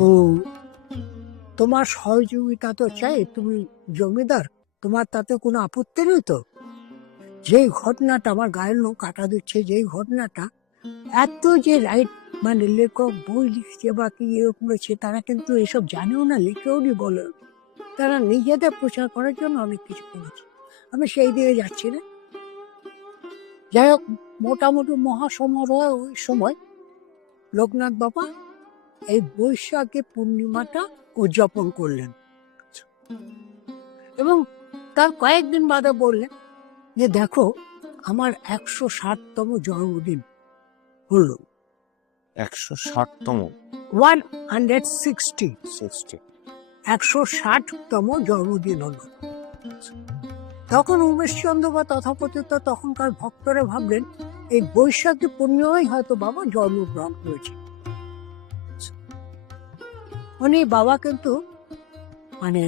তো তোমার সহযোগিতা তো চাই, তুমি জমিদার, তোমার তাতে কোনো আপত্তি নেই তো? যেই ঘটনাটা, আমার গায়ের লোক কাটা দিচ্ছে, যেই ঘটনাটা এত যে রাইট মানে লেখক বই লিখছে বা কি এরকম হয়েছে, তারা কিন্তু এসব জানেও না, লিখেও নি, বলে তারা নিজেদের প্রচার করার জন্য অনেক কিছু করেছে। আমি সেই দিকে যাচ্ছি না। যাই হোক, মোটামুটি মহাসমারোহ ওই সময় লোকনাথ বাবা এই বৈশাখী পূর্ণিমাটা উদযাপন করলেন এবং তার কয়েকদিন বাদে বললেন যে দেখো, আমার 160তম জন্মদিন হলো। 160তম? 160 60। 160তম জন্মদিন হলো। তখন উমেশচন্দ্র বা তথাকথিত তখনকার ভক্তরা ভাবলেন এই বৈশাখী পূর্ণিমায় হয়তো বাবা জন্মগ্রহণ করেছে। উনি বাবা কিন্তু মানে